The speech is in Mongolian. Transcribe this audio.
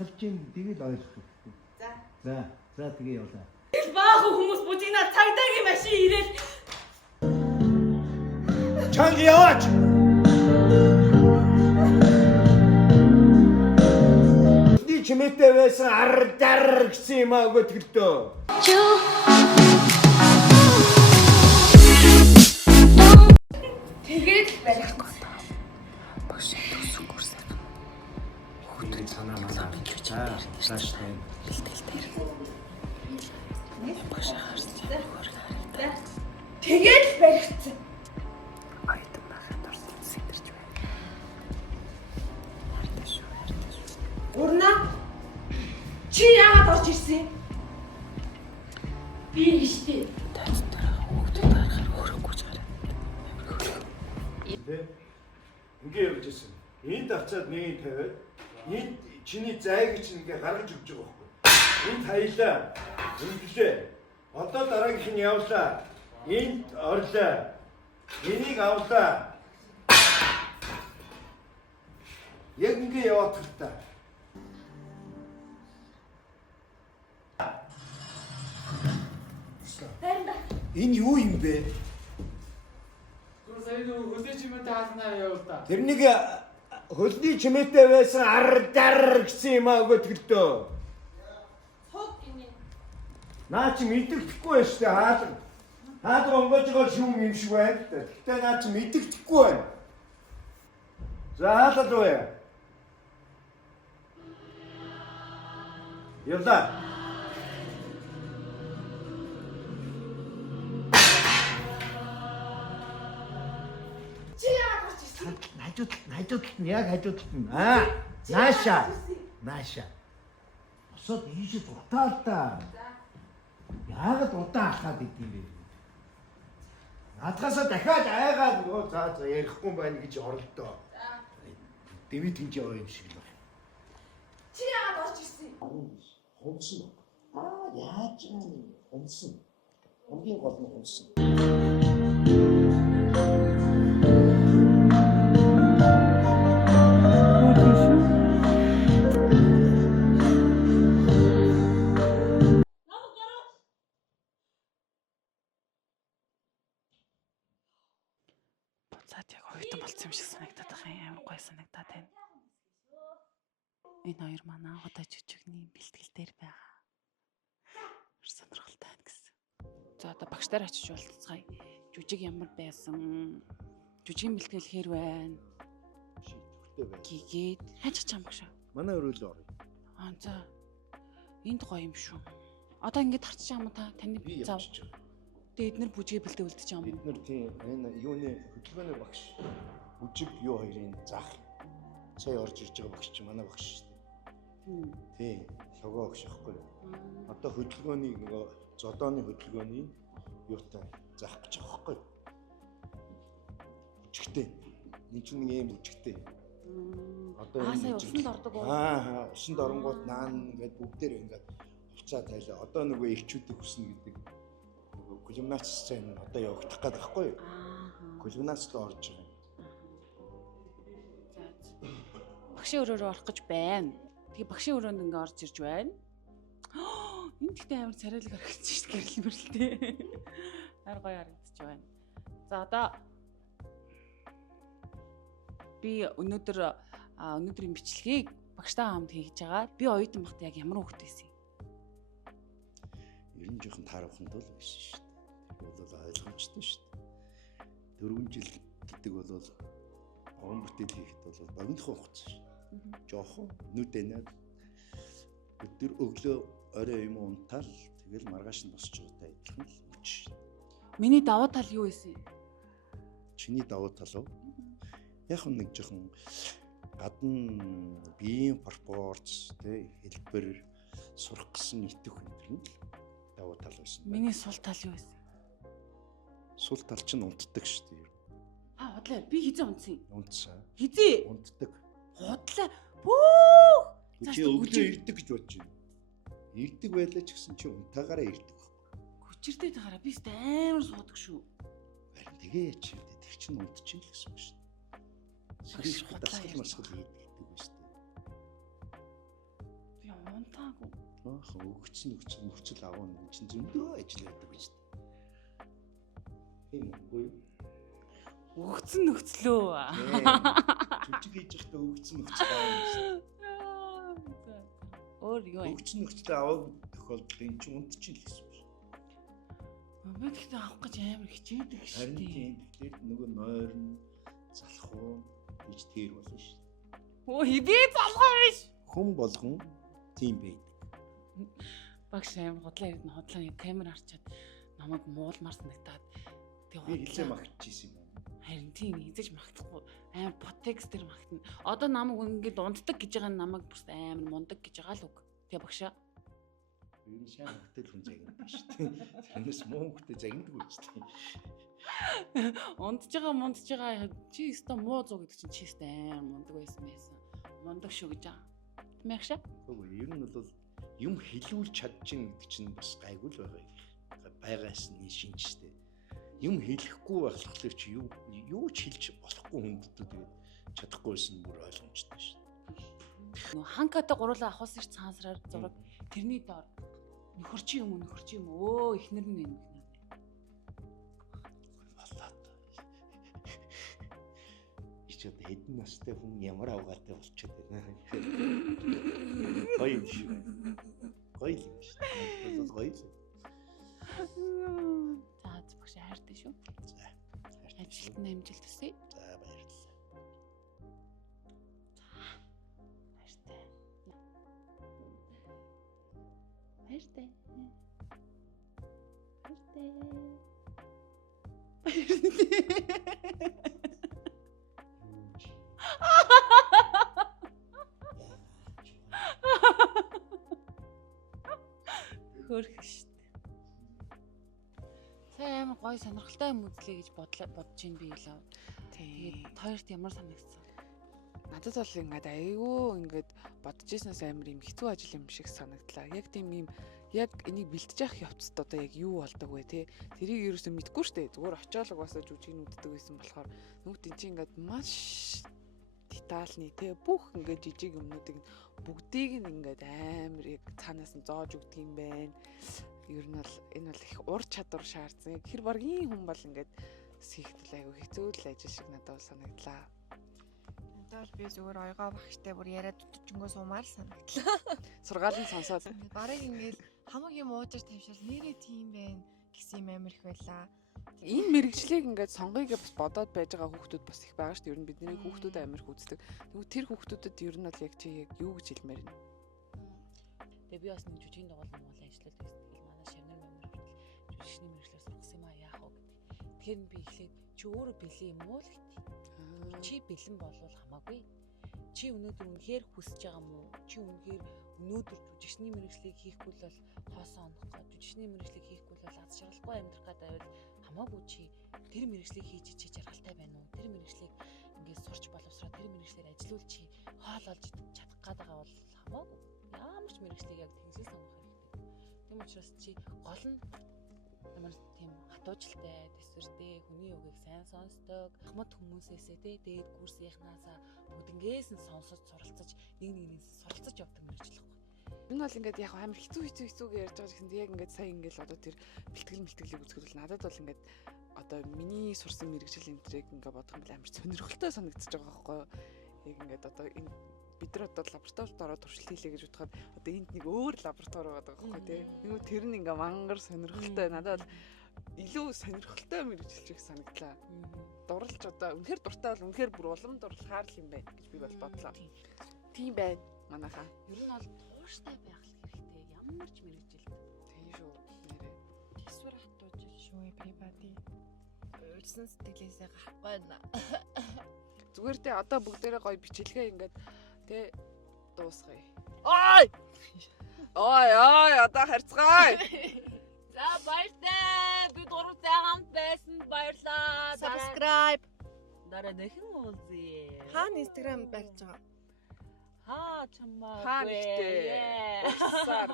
хатгалж юм тэгэл ойлгох. За тэгээ явлаа. Баах хүмүүс бүжигнаа цагдаагийн машин ирээл Чанга яваач. Ди чимээтэй байсан ардар гэсэн юм аа өгөө тэлдөө. тэгээд барих. Багш төсөв курсаа. Хүүхдээ санаа манаа цааш тань. Бэлтгэл дээр. Багш харсан. Тэгээд баригцсан. Айтан махад орсон сэтэрч байна. Хартай шүү. Урна. Чи яагаад орж ирсэн? Би штий. Тацтай хүүхдээ гарахаар хөрөхгүй ч гараа. Ингээ явж ирсэн. Энд авцаад нэг тавиад энд чиний зайг чинь ингээ гаргаж өгч байгаа байхгүй. Энд хаялаа. Өндлөө. Одоо дараагийнх нь явлаа. Энд орлоо. Энийг авлаа. Яг ингээ яваад талтаа. Энэ юу юм бэ? Хөлний чимээ таалнаа явал та. Тэрнийг хөлний чимээтэй байсан ардар гэсэн юм аа өгөө тэлдөө. Цог гинэ. Наа чи мэддэхгүй байна шүү дээ хаалга. Хаалга онгойж байгаа шүүм юм шиг байна. Гэхдээ наа чи мэддэхгүй байна. За хаалга руу яа. Явлаа. Чи яагаад орж ирсэн? Хажууд нь яг хажууд нь. Нааша. Босоод ийшээ утаал та. Яагаад удаан ахаад идэв бэ? Надгасаа дахиад айгаад нөгөө за ярихгүй байна гэж оролдоо. Дэвид хинж яваа юм шиг л байна. Чи яагаад орж ирсэн? Хонсон. Яаж юм хонсон. Хамгийн гол нь хонсон. Буцаад яг оюутан болсон юм шиг санагдаад байгаа юм. Амар гоё санагдаад байна. Энэ хоёр манай одоо жижигний бэлтгэл дээр байгаа. Сонирхолтой байна гэсэн. За одоо багштай очиж уулзцгаая. Жүжиг ямар байсан? Жүжигийн бэлтгэл хэр байна? Шийдвэртэй байна. Гигээд хайж чам багш. Манай өрөөлөө орё. За. Энд гоё юм шүү. Одоо ингэж харчих юм та таны Би зав. явчих. Тэгээд эдгээр бүжгээ бэлдээ үлдэж байгаа юм Бид нар тийм энэ юуны хөтөлбөрийн багш бүжиг юу хоёрын заах. Сая орж ирж байгаа багш чи манай багш шүү дээ. Тийм, лого багш ихгүй юу? Одоо хөдөлгөөний нөгөө зодооны хөдөлгөөний юутай заах гэж байгаа байхгүй юу? Бүжигтэй. Энд чинь нэг юм бүжигтэй. Одоо сая усанд ордог уу? Усанд оронгууд наан ингээд бүгдээр ингээд хувцаа тайлаа. Одоо нөгөө ирчүүдийг хүснэ гэдэг нөгөө кулминац цайн одоо явагдах гээд байхгүй юу? Кулминац руу орж байгаа юм. Багшийн өрөөрөө орох гэж байна. Тэгээ багшийн өрөөнд ингээ орж ирж байна. Энд ихтэй амар царайлаг харагдаж шít гэрэл мөрлөлтэй. Амар гоё харагдаж байна. За одоо би өнөөдрийн бичлэгийг багштай хамт хийж байгаа. Би оюутан багт яг ямар хүүхэд байсан юм? Ер нь жоохон таарахын тул биш шүү дээ. Тэр бол ойлгомжтой шүү дээ. 4 жил гэдэг бол уран бүтээл хийхэд бол богинохон хугацаа шүү дээ. Жоохон нүд энэд өдөр өглөө орой юм унтаал тэгэл маргааш нь босч байгаатай адилхан л үуч шүү дээ. Миний давуу тал юу байсан юм? Чиний давуу тал уу? Яг нэг жоохон гадна биеийн пропорц тий хэлбэр сурах гэсэн итэх өндөр нь давуу тал байсан. Миний сул тал юу байсан? Сул тал чинь унтдаг шүү дээ. Хотлоо. Би хизээ унтсан юм. Унтсаа. Хизээ. Унтдаг. Хотлоо. Бүү. Чи өглөө ирдэг гэж бодож байна. Ирдэг байлаа ч гэсэн чи унтаагаараа ирдэг байхгүй. Хүчиртэй таараа би өстө амар суудаг шүү. Харин тэгээ чи тэр чинь унтчих л гэсэн юм шүү дээ. Сэрэж дасгал масгал хийдэг шүү дээ. Унтаагүй. Өгцөн нөхцөл авах нь чинь зөндөө ажил байдаг гэж. Тийм үгүй. Өгцөн нөхцлөө. Жүжиг хийж байхдаа өгцөн нөхцөл авах юм шиг. Өөр юу вэ? Өгцөн нөхцөл авах тохиолдол энэ чинь унт чинь л гэсэн үг. Би тэгтээ авах гэж амар хичээдэг шүү Харин дээ. тийм тэгэхээр нөгөө нойрн залхуу гэж тэр болно шүү. Өө би залхуу биш. Хүн болгон тийм байдаг. Багш амар хотлоо ирээд нь хотлоо камер харчаад намайг муулмаар санагтаад тэг Би хэлээ магтчихсэн юм. харин тийм эзэж магтахгүй амар потекс дээр магтана. Одоо намайг ингээд унддаг гэж байгаа нь намайг бүрс амар мундаг гэж байгаа л үг. Тэг багшаа. Ер нь сайн хөтөл хүн загнадаг шүү дээ. Тэрнээс муу хөтөл загнадаг үү шүү дээ. Ундж байгаа чи өстө муу зуу гэдэг чинь чи өстө амар мундаг байсан. Мундаг шүү гэж байгаа. Тийм яг шаа. Үгүй ер нь бол юм хэлүүлж чадчихна гэдэг чинь бас гайгүй л байгаа. Байгаас нь шинжтэй. Юм хэлэхгүй болохоор чи юу ч хэлж болохгүй хүндтэй тэгээд чадахгүйсэн бүр ойлгомжтой шүү. Нөө ханкатай гуруулаа авахсан ш цаансраар зураг тэрний доор нөхөрч юм өө ихнэр нь юм ихнэр. Болоод. Ичээд хэдэн настай хүн ямар авгаатай болчиход байна. Гоё юм шүү. Гоё юм шүү. Гоё л. За багш хайртай шүү. За. Ажилд нь амжилт хүсье. За баярлалаа. Баяртай. Хөрх шүү. Сайн амар гоё сонирхолтой юм үзлээ гэж бодож байна би лав. Тэгээд хоёрт ямар санагдсан? Надад бол ингээд айгүй ингээд бодож ирснээс амар юм хэцүү ажил юм шиг санагдлаа. Яг тийм юм яг энийг бэлтэж явах явцад одоо яг юу болдог вэ те? Тэрийг ерөөсөө мэдэхгүй штэ. Зүгээр очиолог басаа жүжиг нүддэг байсан болохоор нүгт эн чинь ингээд маш детальны те бүх ингээд жижиг юмнуудыг бүгдийг нь ингээд амар яг цаанаас нь зоож өгдөг юм байна. Ер нь бол энэ бол их ур чадвар шаардсан. Тэр багийн хүн бол ингээд сихтэл айгүй хэцүү л ажил шиг надад бол санагдлаа. Надад би зүгээр ойгоо багштай бүр яриад дутжингөө сумаар санагдлаа. Сургаалын сонсоод Бараг ингээд хамаг юм уужиж тавьшаал нэрээ тийм байна гэсэн юм амар их байлаа. энэ мэрэгчлийг ингээд сонгоёг бас бодоод байж байгаа хүүхдүүд бас их байгаа шүү дээ. Ер нь бидний хүүхдүүд амар их үздэг. Тэгвэл тэр хүүхдүүдэд ер нь бол яг чи яг юу гэж хэлмээр вэ? Тэгээ би бас нэг жүжигний дугуйлан муулаа ажиллаад байсан. Тэгэл манай шавнар мамир хүртэл жүжигчний мэрэгчлээс сургасан юм аа яах вэ гэдэг. Тэгэхээр би эхлээд чи өөрөө бэлэн юм уу л гэдэг. Чи бэлэн болвол хамаагүй. Чи өнөөдөр үнэхээр хүсэж байгаа мó? Чи үнэхээр өнөөдөр жүжигчний мэрэгчлийг хийхгүй л бол хоосоо онох гоо. Жүжигчний мэрэгчлийг хийхгүй л бол аз жаргалгүй амьдрах гэдэг байвал хамаагүй чи тэр мэрэгчлийг хийж чи жаргалтай байна уу? Тэр мэрэгчлийг ингээд сурч боловсроо тэр мэрэгчлэр ажиллуул чи хоол олж чадах гээд байгаа бол хамаагүй. Ямар ч мэрэгчлийг яг тэнгисэл сонгох хэрэгтэй. Тийм учраас чи гол нь ямар тийм хатуужилтай, төсвөртэй, хүний үгийг сайн сонсдог, хамт хүмүүсээсээ дээд курсынхнаасаа бүгднгээс нь сонсож суралцаж, нэг нэгнээс суралцаж явдаг мэрэгжил байхгүй. Энэ бол ингээд яг амар хэцүү гэж ярьж байгаа гэсэн яг ингээд сая ингээд одоо тэр бэлтгэл үзэхэрэл надад бол ингээд одоо миний сурсан мэрэгжил энтрийг ингээд бодох юм бол амар сонирхолтой санагдчихж байгаа байхгүй юу. Яг ингээд одоо энэ бид нар одоо лабораторид ороод туршилт хийлээ гэж бодоход одоо энд нэг өөр лаборатори байгаа байхгүй тий. Нэг тэр нь ингээ мангар сонирхолтой надад бол илүү сонирхолтой мэрэгжил шиг санагдлаа. Дурлж одоо үнэхээр дуртай бол үнэхээр бүр улам дурлахаар л юм байна гэж би бол бодлоо. Тийм байна манайхаа. Ер нь бол тууштай байх хэрэгтэй. Ямар ч мэрэгжилд. Тийм шүү. Нэрээ. Тэсвэр хатуужил шүү everybody. Урьдсан сэтгэлээсээ гарахгүй байна. Зүгээр тэ одоо бүгдээрээ гоё бичлэгээ ингээд тэ дуусгая. Ой одоо харьцгаая. За баяртай. Би дуртай хамт байсан баярлаа. Subscribe. Дараа нэхэн үзье. Хаана Instagram барьж байгаа? Хаа чамаа. Хаа нэгтэй. Уусаар